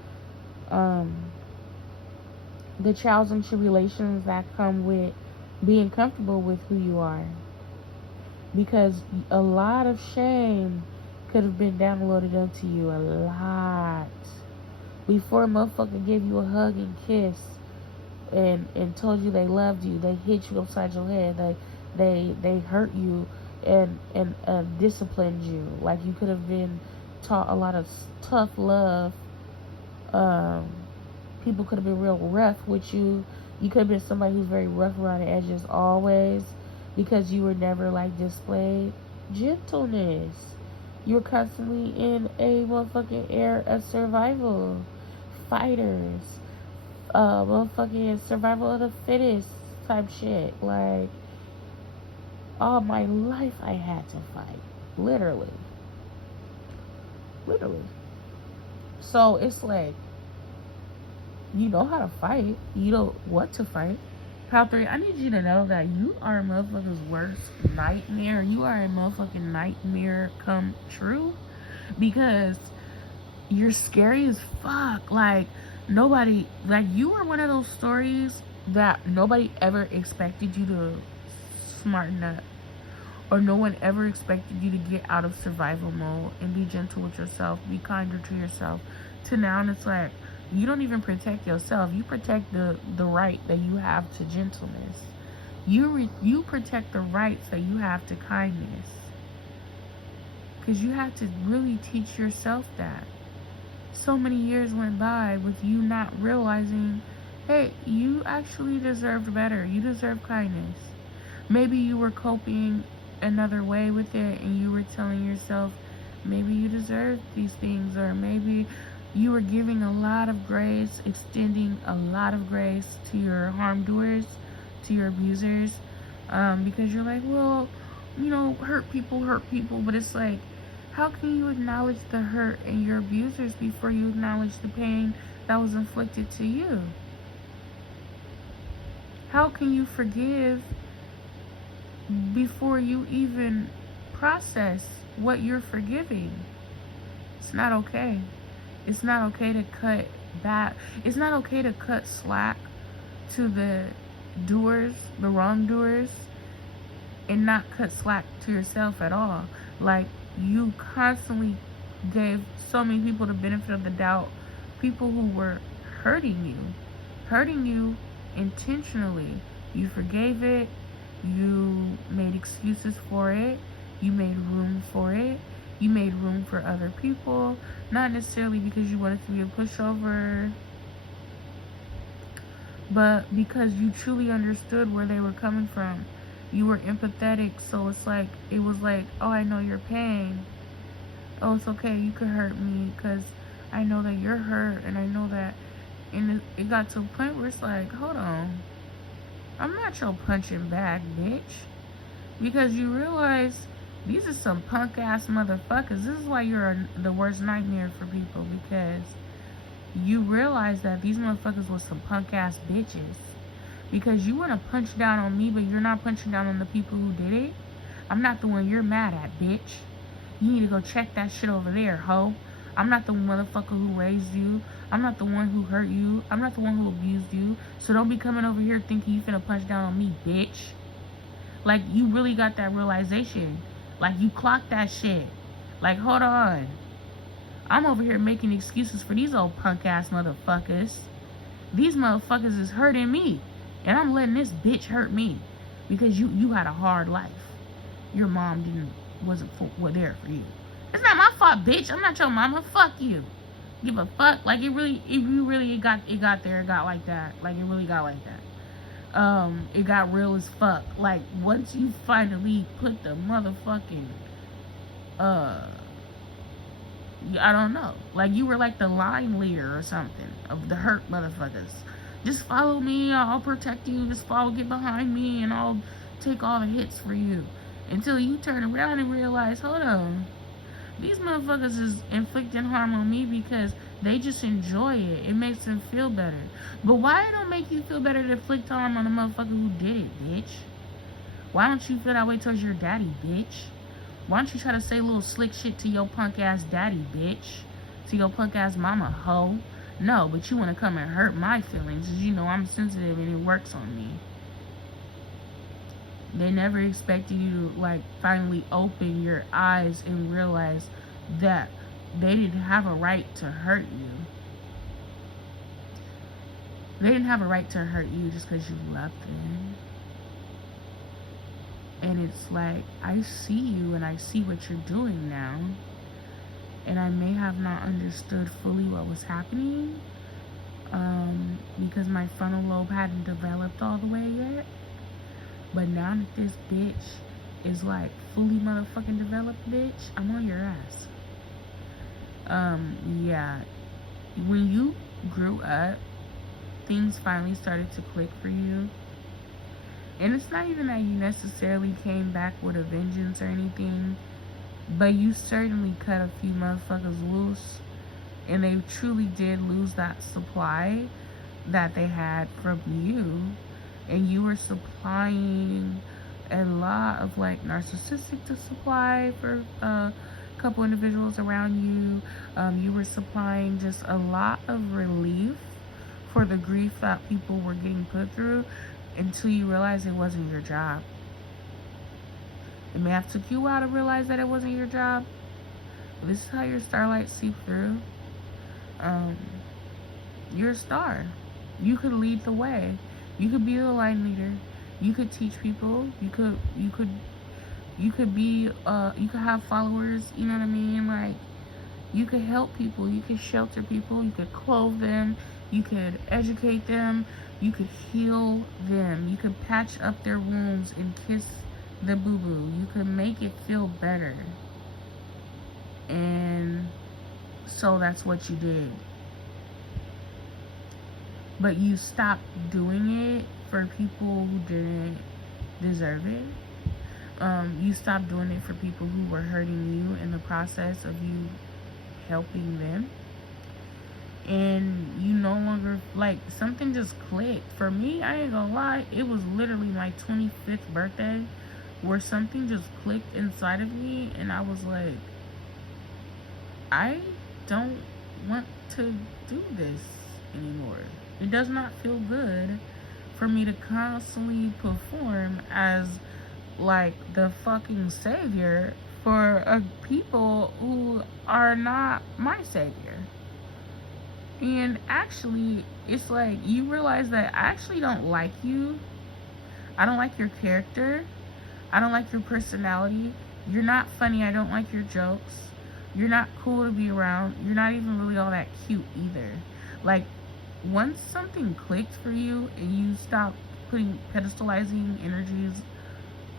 the trials and tribulations that come with being comfortable with who you are. Because a lot of shame could have been downloaded onto you. A lot. Before a motherfucker gave you a hug and kiss and told you they loved you, they hit you upside your head, they hurt you and disciplined you. Like, you could have been taught a lot of tough love. People could have been real rough with you. You could have been somebody who's very rough around the edges always, because you were never, like, displayed gentleness. You were constantly in a motherfucking era of survival. Fighters. Motherfucking survival of the fittest type shit. Like, all my life I had to fight. Literally. literally. So it's like, you know how to fight. You know what to fight. Pal 3, I need you to know that you are a motherfucker's worst nightmare. You are a motherfucking nightmare come true. Because you're scary as fuck. Like, nobody, like, you were one of those stories that nobody ever expected you to smarten up. Or no one ever expected you to get out of survival mode and be gentle with yourself, be kinder to yourself. To now, and it's like, you don't even protect yourself. You protect the right that you have to gentleness. You protect the rights that you have to kindness. Because you have to really teach yourself that. So many years went by with you not realizing, hey, you actually deserved better. You deserve kindness. Maybe you were coping another way with it and you were telling yourself, maybe you deserve these things, or maybe you were giving a lot of grace, extending a lot of grace to your harm doers, to your abusers, because you're like, well, you know, hurt people, but it's like, how can you acknowledge the hurt in your abusers before you acknowledge the pain that was inflicted to you? How can you forgive before you even process what you're forgiving? It's not okay. It's not okay to cut back. It's not okay to cut slack to the doers, the wrongdoers, and not cut slack to yourself at all. Like, you constantly gave so many people the benefit of the doubt, people who were hurting you intentionally. You forgave it, you made excuses for it, you made room for it, you made room for other people, not necessarily because you wanted to be a pushover, but because you truly understood where they were coming from. You were empathetic, so it's like, it was like, oh, I know your pain. Oh, it's okay, you could hurt me because I know that you're hurt, and I know that. And it got to a point where it's like, hold on, I'm not your punching bag, bitch. Because you realize these are some punk ass motherfuckers. This is why you're the worst nightmare for people, because you realize that these motherfuckers were some punk ass bitches. Because you want to punch down on me, but you're not punching down on the people who did it. I'm not the one you're mad at, bitch. You need to go check that shit over there, ho. I'm not the motherfucker who raised you. I'm not the one who hurt you. I'm not the one who abused you. So don't be coming over here thinking you finna punch down on me, bitch. Like, you really got that realization. Like, you clocked that shit. Like, hold on. I'm over here making excuses for these old punk ass motherfuckers. These motherfuckers is hurting me. And I'm letting this bitch hurt me. Because you had a hard life. Your mom wasn't there for you. It's not my fault, bitch. I'm not your mama. Fuck you. Give a fuck. Like, it got there. It got like that. Like, it really got like that. It got real as fuck. Like, once you finally put the motherfucking, I don't know. Like, you were like the line leader or something of the hurt motherfuckers. Just follow me, I'll protect you. Just get behind me, and I'll take all the hits for you. Until you turn around and realize, hold on, these motherfuckers is inflicting harm on me because they just enjoy it. It makes them feel better. But why it don't make you feel better to inflict harm on the motherfucker who did it, bitch? Why don't you feel that way towards your daddy, bitch? Why don't you try to say little slick shit to your punk ass daddy, bitch? To your punk ass mama, hoe? No, but you want to come and hurt my feelings because you know I'm sensitive and it works on me. They never expected you to, like, finally open your eyes and realize that they didn't have a right to hurt you. They didn't have a right to hurt you just because you loved them. And it's like, I see you and I see what you're doing now. And I may have not understood fully what was happening because my frontal lobe hadn't developed all the way yet. But now that this bitch is like fully motherfucking developed, bitch, I'm on your ass. Yeah. When you grew up, things finally started to click for you. And it's not even that you necessarily came back with a vengeance or anything. But you certainly cut a few motherfuckers loose, and they truly did lose that supply that they had from you, and you were supplying a lot of like narcissistic to supply for a couple individuals around you. You were supplying just a lot of relief for the grief that people were getting put through until you realized it wasn't your job. It may have took you a while to realize that it wasn't your job. This is how your starlight seep through. You're a star. You could lead the way. You could be the line leader. You could teach people. You could be you could have followers, you know what I mean? Like, you could help people, you could shelter people, you could clothe them, you could educate them, you could heal them, you could patch up their wounds and kiss the boo-boo. You could make it feel better. And so that's what you did. But you stopped doing it for people who didn't deserve it. You stopped doing it for people who were hurting you in the process of you helping them. And you no longer, like, something just clicked. For me, I ain't gonna lie, it was literally my 25th birthday where something just clicked inside of me, and I was like, I don't want to do this anymore. It does not feel good for me to constantly perform as like the fucking savior for people who are not my savior. And actually, it's like you realize that I actually don't like you. I don't like your character. I don't like your personality. You're not funny. I don't like your jokes. You're not cool to be around. You're not even really all that cute either. Like, once something clicked for you and you stop putting pedestalizing energies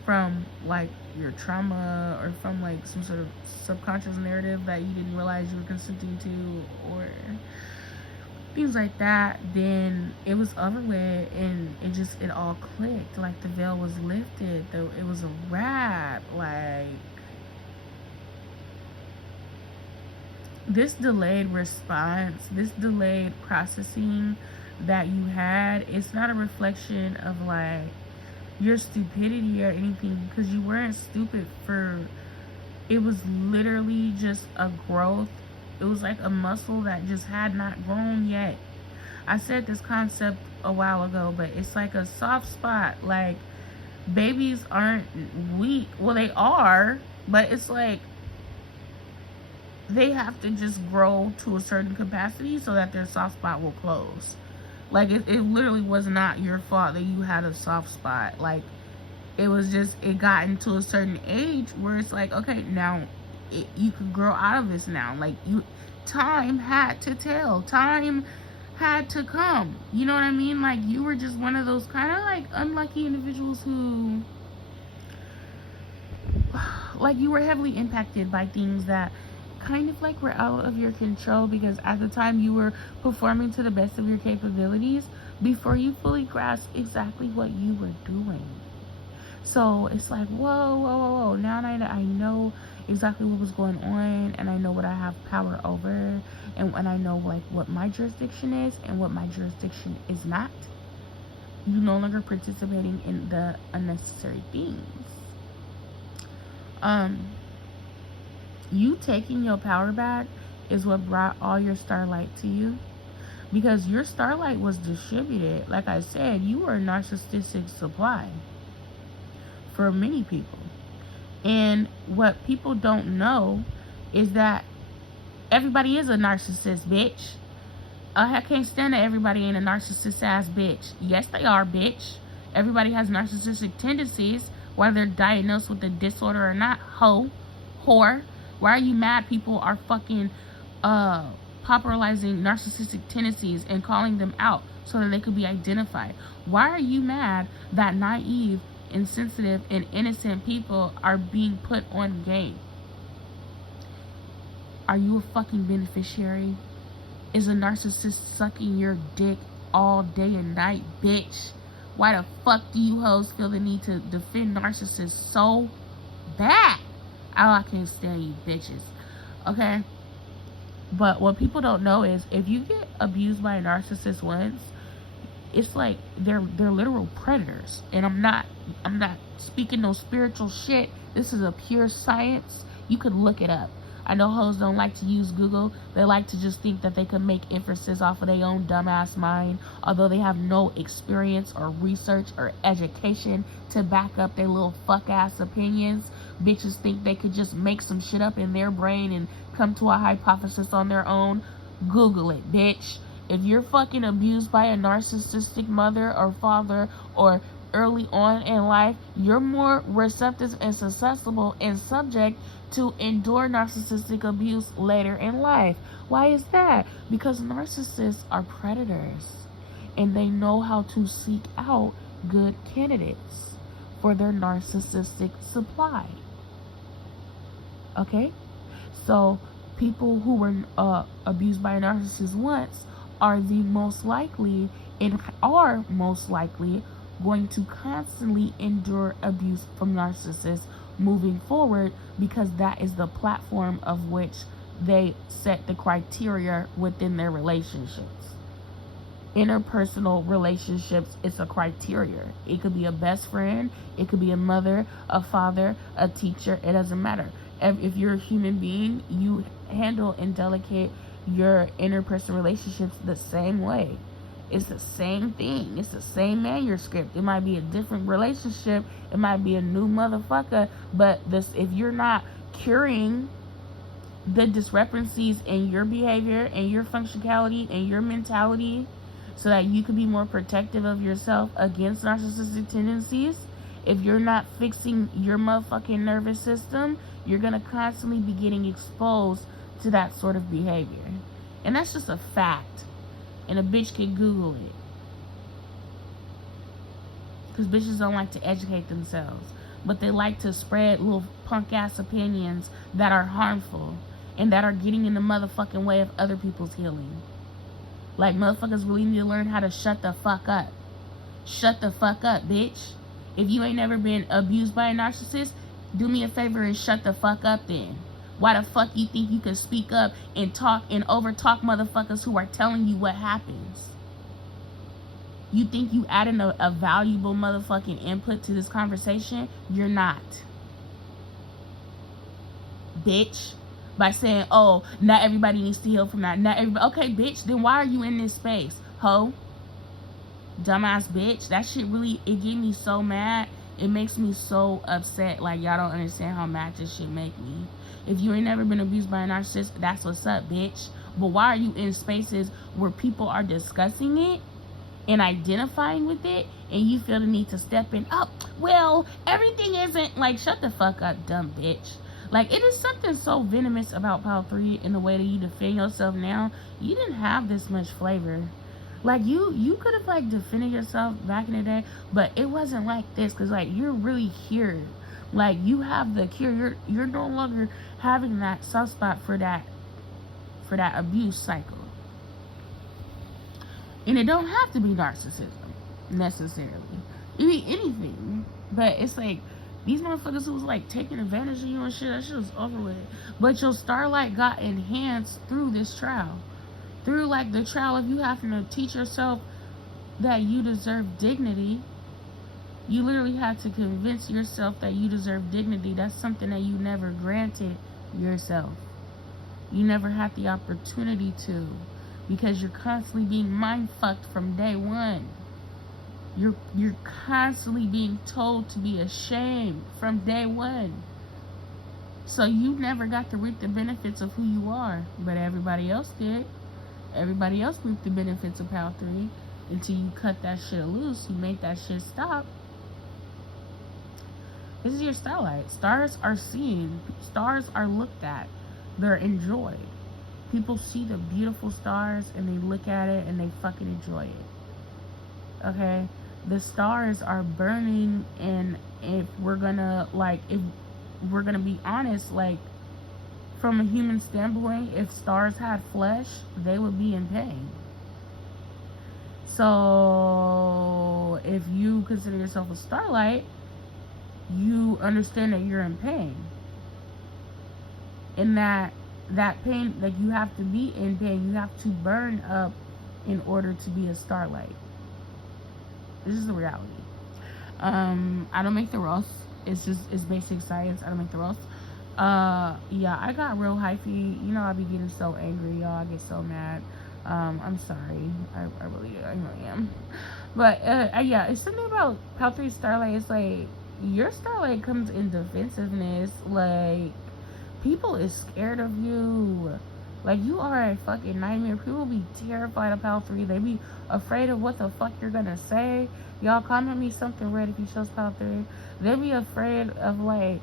from like your trauma or from like some sort of subconscious narrative that you didn't realize you were consenting to or things like that, then it was over with, and it all clicked. Like, the veil was lifted, though it was a wrap. Like, this delayed response, this delayed processing that you had, it's not a reflection of like your stupidity or anything, because you weren't stupid. It was literally just a growth. It was like a muscle that just had not grown yet. I said this concept a while ago, but it's like a soft spot. Like, babies aren't weak. Well, they are, but it's like they have to just grow to a certain capacity so that their soft spot will close. Like, it literally was not your fault that you had a soft spot. Like, it was just, it got into a certain age where it's like, okay, now you could grow out of this now. Like, time had to tell. Time had to come. You know what I mean? Like, you were just one of those kind of like unlucky individuals who, like, you were heavily impacted by things that kind of like were out of your control, because at the time you were performing to the best of your capabilities before you fully grasped exactly what you were doing. So it's like, whoa. Now I know exactly what was going on, and I know what I have power over, and I know like what my jurisdiction is and what my jurisdiction is not. You're no longer participating in the unnecessary things. You taking your power back is what brought all your starlight to you, because your starlight was distributed. Like I said, you were a narcissistic supply for many people. And what people don't know is that everybody is a narcissist, bitch. I can't stand that everybody ain't a narcissist ass bitch. Yes, they are, bitch. Everybody has narcissistic tendencies, whether they're diagnosed with the disorder or not. Whore. Why are you mad people are fucking popularizing narcissistic tendencies and calling them out so that they could be identified? Why are you mad that naive, insensitive, and innocent people are being put on game? Are you a fucking beneficiary? Is a narcissist sucking your dick all day and night, bitch? Why the fuck do you hoes feel the need to defend narcissists so bad? I can't stand you bitches. Okay? But what people don't know is if you get abused by a narcissist once, it's like they're literal predators. And I'm not speaking no spiritual shit. This is a pure science. You could look it up. I know hoes don't like to use Google. They like to just think that they can make inferences off of their own dumbass mind, although they have no experience or research or education to back up their little fuck ass opinions. Bitches think they could just make some shit up in their brain and come to a hypothesis on their own. Google it, bitch. If you're fucking abused by a narcissistic mother or father or early on in life, you're more receptive and susceptible and subject to endure narcissistic abuse later in life. Why is that? Because narcissists are predators and they know how to seek out good candidates for their narcissistic supply. Okay? So people who were abused by a narcissist once are the most likely and are most likely going to constantly endure abuse from narcissists moving forward, because that is the platform of which they set the criteria within their relationships. Interpersonal relationships is a criteria. It could be a best friend, it could be a mother, a father, a teacher, it doesn't matter. If you're a human being, you handle and delegate your interpersonal relationships the same way. It's the same thing. It's the same manuscript. It might be a different relationship. It might be a new motherfucker. But if you're not curing the discrepancies in your behavior and your functionality and your mentality so that you can be more protective of yourself against narcissistic tendencies, if you're not fixing your motherfucking nervous system, you're going to constantly be getting exposed to that sort of behavior. And that's just a fact. And a bitch can Google it. Because bitches don't like to educate themselves. But they like to spread little punk ass opinions that are harmful and that are getting in the motherfucking way of other people's healing. Like, motherfuckers really need to learn how to shut the fuck up. Shut the fuck up, bitch. If you ain't never been abused by a narcissist, do me a favor and shut the fuck up then. Why the fuck you think you can speak up and talk and over talk motherfuckers who are telling you what happens? You think you adding a valuable motherfucking input to this conversation? You're not. Bitch. By saying, oh, not everybody needs to heal from that. Not everybody. Okay, bitch, then why are you in this space? Ho. Dumbass bitch. That shit really, it get me so mad. It makes me so upset. Like, y'all don't understand how mad this shit make me. If you ain't never been abused by a narcissist, that's what's up, bitch. But why are you in spaces where people are discussing it and identifying with it, and you feel the need to step in? Oh, well, everything isn't, like, shut the fuck up, dumb bitch. Like, it is something so venomous about Power 3 in the way that you defend yourself now. You didn't have this much flavor. Like, you could have, like, defended yourself back in the day, but it wasn't like this, because, like, you're really cured. Like, you have the cure. You're no longer having that soft spot for that abuse cycle. And it don't have to be narcissism necessarily. It be anything. But it's like these motherfuckers who was like taking advantage of you and shit, that shit was over with. But your Starlight got enhanced through this trial. Through like the trial of you having to teach yourself that you deserve dignity. You literally had to convince yourself that you deserve dignity. That's something that you never granted yourself. You never had the opportunity to, because you're constantly being mind fucked from day one. You're constantly being told to be ashamed from day one. So you never got to reap the benefits of who you are, but everybody else did. Everybody else reaped the benefits of Power 3 until you cut that shit loose. You make that shit stop. This is your Starlight. Stars are seen. Stars are looked at. They're enjoyed. People see the beautiful stars and they look at it and they fucking enjoy it. Okay? The stars are burning, and if we're gonna be honest, like, from a human standpoint, if stars had flesh, they would be in pain. So if you consider yourself a Starlight, you understand that you're in pain. And that pain, like, you have to be in pain. You have to burn up in order to be a Starlight. This is the reality. I don't make the rules. It's basic science. I don't make the rules. Yeah, I got real hypey. You know, I be getting so angry, y'all. I get so mad. I'm sorry. I really am. But yeah, it's something about Pal 3 Starlight. It's like your Starlight comes in defensiveness. Like, people is scared of you. Like, you are a fucking nightmare. People be terrified of Pal 3. They be afraid of what the fuck you're gonna say. Y'all comment me something red if you chose Pal 3. They be afraid of, like,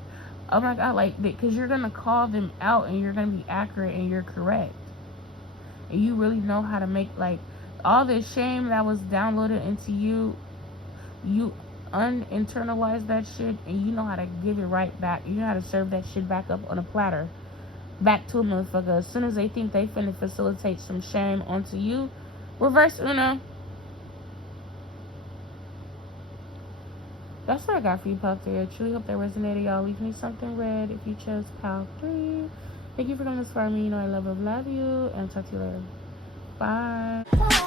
oh my god, like, because you're gonna call them out and you're gonna be accurate and you're correct. And you really know how to make, like, all this shame that was downloaded into you, you uninternalize that shit and you know how to give it right back. You know how to serve that shit back up on a platter. Back to a motherfucker. As soon as they think they finna facilitate some shame onto you, reverse Uno. That's what I got for you, Pal 3. I truly hope that resonated, y'all. Leave me something red if you chose Pal 3. Thank you for coming this far. Me, you know I love you, and I'll talk to you later. Bye.